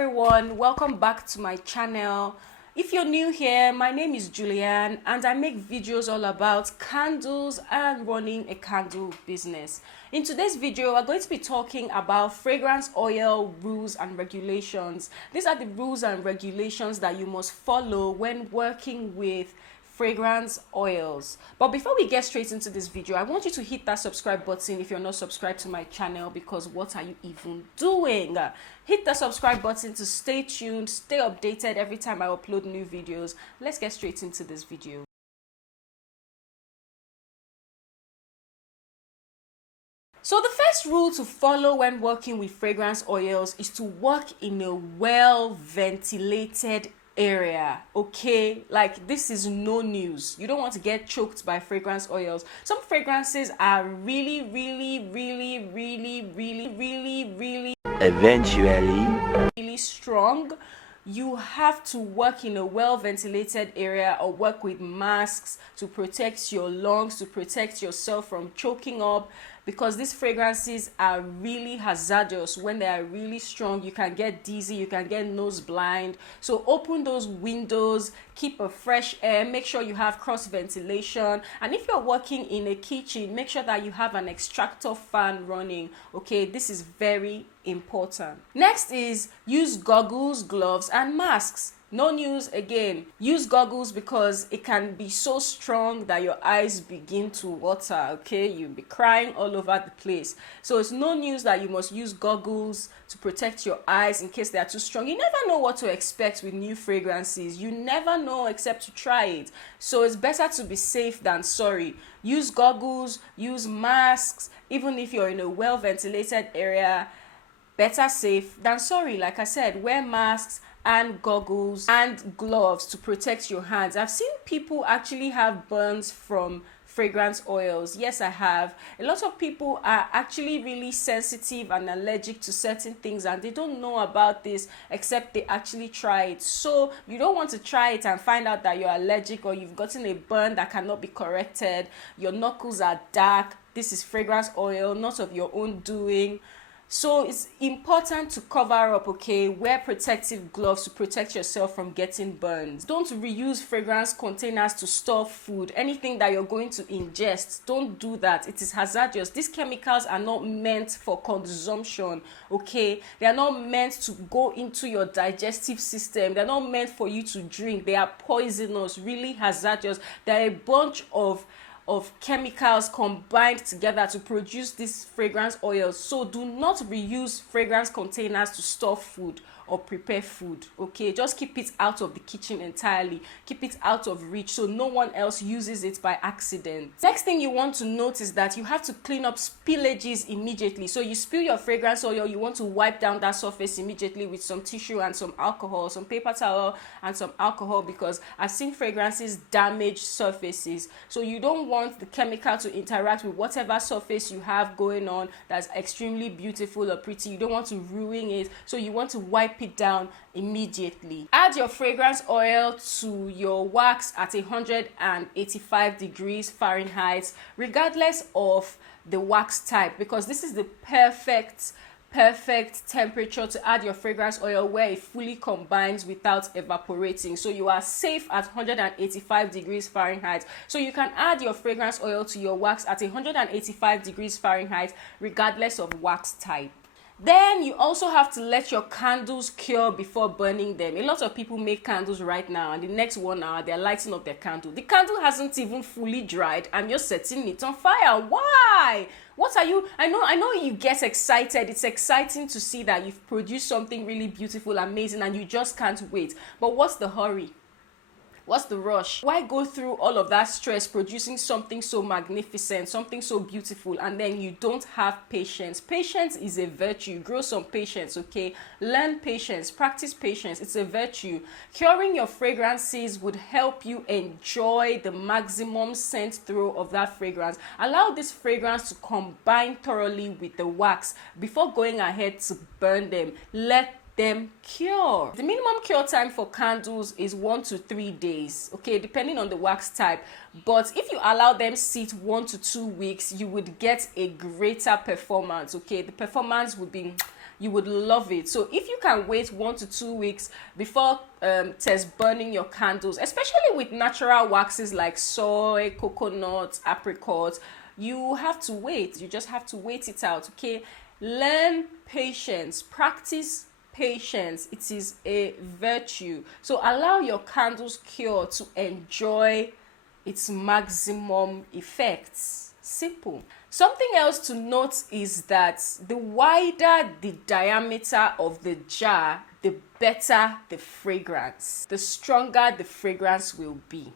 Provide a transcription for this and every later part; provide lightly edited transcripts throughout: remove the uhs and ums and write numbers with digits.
everyone, welcome back to my channel. If you're new here, my name is Julianne and I make videos all about candles and running a candle business. In today's video, we're going to be talking about fragrance oil rules and regulations. These are the rules and regulations that you must follow when working with fragrance oils. But before we get straight into this video, I want you to hit that subscribe button if you're not subscribed to my channel, because what are you even doing? Hit the subscribe button to stay tuned, stay updated every time I upload new videos. Let's get straight into this video. So the first rule to follow when working with fragrance oils is to work in a well-ventilated area. Okay, like this is no news. You don't want to get choked by fragrance oils. Some fragrances are really eventually strong. You have to work in a well-ventilated area or work with masks to protect your lungs, to protect yourself from choking up, because these fragrances are really hazardous. When they are really strong, you can get dizzy, you can get nose blind. So open those windows, keep a fresh air, make sure you have cross ventilation. And if you're working in a kitchen, make sure that you have an extractor fan running. Okay, this is very important. Next is use goggles, gloves, and masks. No news again. Use goggles because it can be so strong that your eyes begin to water, okay? You'll be crying all over the place. So it's no news that you must use goggles to protect your eyes in case they are too strong. You never know what to expect with new fragrances. You never know except to try it. So it's better to be safe than sorry. Use goggles, use masks, even if you're in a well-ventilated area. Better safe than sorry. Like I said, wear masks and goggles and gloves to protect your hands. I've seen people actually have burns from fragrance oils. Yes, I have. A lot of people are actually really sensitive and allergic to certain things, and they don't know about this except they actually try it. So you don't want to try it and find out that you're allergic or you've gotten a burn that cannot be corrected. Your knuckles are dark. This is fragrance oil, not of your own doing. So it's important to cover up, okay? Wear protective gloves to protect yourself from getting burns. Don't reuse fragrance containers to store food. Anything that you're going to ingest, don't do that. It is hazardous. These chemicals are not meant for consumption, okay? They are not meant to go into your digestive system. They're not meant for you to drink. They are poisonous, really hazardous. They're a bunch of chemicals combined together to produce this fragrance oil. So do not reuse fragrance containers to store food or prepare food, okay? Just keep it out of the kitchen entirely. Keep it out of reach so no one else uses it by accident. Next thing you want to note is that you have to clean up spillages immediately. So you spill your fragrance oil, you want to wipe down that surface immediately with some tissue and some alcohol, some paper towel and some alcohol, because I've seen fragrances damage surfaces. So you don't want the chemical to interact with whatever surface you have going on that's extremely beautiful or pretty. You don't want to ruin it, so you want to wipe it down immediately. Add your fragrance oil to your wax at 185 degrees Fahrenheit, regardless of the wax type, because this is the perfect temperature to add your fragrance oil, where it fully combines without evaporating. So you are safe at 185 degrees Fahrenheit. So you can add your fragrance oil to your wax at 185 degrees Fahrenheit regardless of wax type. Then you also have to let your candles cure before burning them. A lot of people make candles right now, and the next 1 hour they're lighting up their candle. The candle hasn't even fully dried and you're setting it on fire. Why? What are you? I know you get excited. It's exciting to see that you've produced something really beautiful, amazing, and you just can't wait. But what's the hurry? What's the rush? Why go through all of that stress producing something so magnificent, something so beautiful, and then you don't have patience? Patience is a virtue. Grow some patience, okay? Learn patience, practice patience. It's a virtue. Curing your fragrances would help you enjoy the maximum scent throw of that fragrance. Allow this fragrance to combine thoroughly with the wax before going ahead to burn them. Let them cure. The minimum cure time for candles is 1 to 3 days, okay, depending on the wax type. But if you allow them sit 1 to 2 weeks, you would get a greater performance, okay? The performance would be you would love it. So if you can wait 1 to 2 weeks before test burning your candles, especially with natural waxes like soy, coconut, apricot, you have to wait. You just have to wait it out. Okay, learn patience, practice patience. It is a virtue. So allow your candles cure to enjoy its maximum effects. Simple. Something else to note is that the wider the diameter of the jar, the better the fragrance, the stronger the fragrance will be.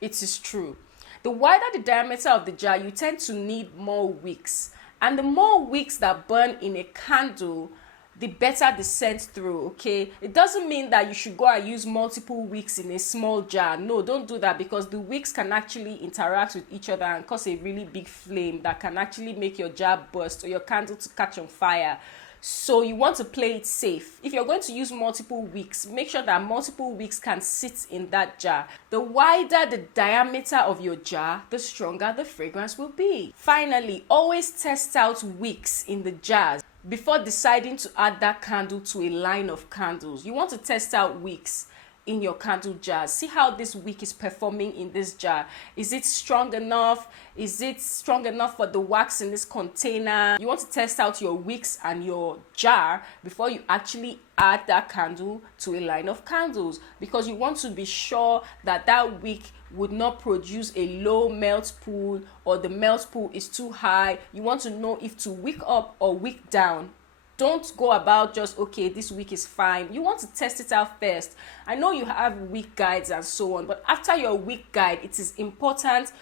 It is true. The wider the diameter of the jar, you tend to need more wicks. And the more wicks that burn in a candle, the better the scent through, okay? It doesn't mean that you should go and use multiple wicks in a small jar. No, don't do that, because the wicks can actually interact with each other and cause a really big flame that can actually make your jar burst or your candle to catch on fire. So you want to play it safe. If you're going to use multiple wicks, make sure that multiple wicks can sit in that jar. The wider the diameter of your jar, the stronger the fragrance will be. Finally, always test out wicks in the jars before deciding to add that candle to a line of candles. You want to test out wicks in your candle jars. See how this wick is performing in this jar. Is it strong enough? Is it strong enough for the wax in this container? You want to test out your wicks and your jar before you actually add that candle to a line of candles, because you want to be sure that that wick would not produce a low melt pool or the melt pool is too high. You want to know if to wick up or wick down. Don't go about just, okay, this wick is fine. You want to test it out first. I know you have wick guides and so on, but after your wick guide, it is important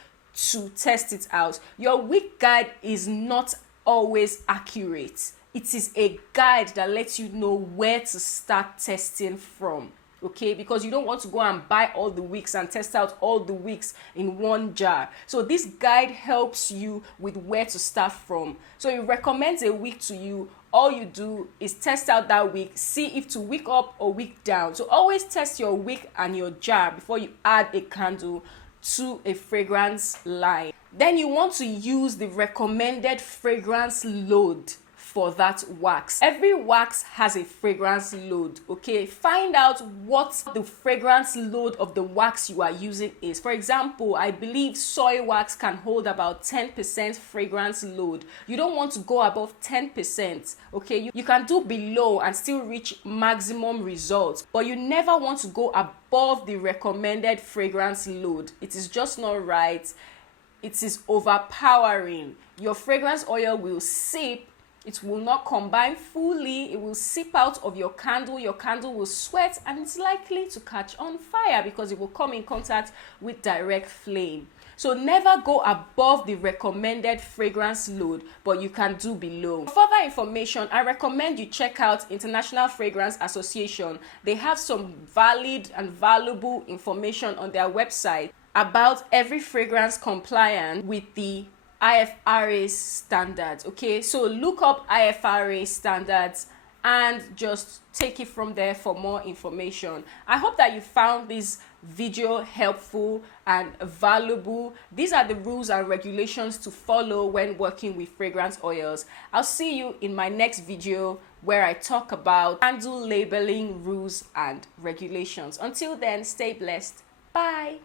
to test it out. Your wick guide is not always accurate. It is a guide that lets you know where to start testing from. Okay, because you don't want to go and buy all the wicks and test out all the wicks in one jar. So this guide helps you with where to start from. So it recommends a wick to you. All you do is test out that wick, see if to wick up or wick down. So always test your wick and your jar before you add a candle to a fragrance line. Then you want to use the recommended fragrance load for that wax. Every wax has a fragrance load, okay? Find out what the fragrance load of the wax you are using is. For example, I believe soy wax can hold about 10% fragrance load. You don't want to go above 10%, okay? You can do below and still reach maximum results, but you never want to go above the recommended fragrance load. It is just not right. It is overpowering. Your fragrance oil will seep. It will not combine fully. It will seep out of your candle. Your candle will sweat and it's likely to catch on fire because it will come in contact with direct flame. So never go above the recommended fragrance load, but you can do below. For further information, I recommend you check out International Fragrance Association. They have some valid and valuable information on their website about every fragrance compliant with the IFRA standards. Okay, so look up IFRA standards and just take it from there for more information. I hope that you found this video helpful and valuable. These are the rules and regulations to follow when working with fragrance oils. I'll see you in my next video where I talk about candle labeling rules and regulations. Until then, stay blessed. Bye.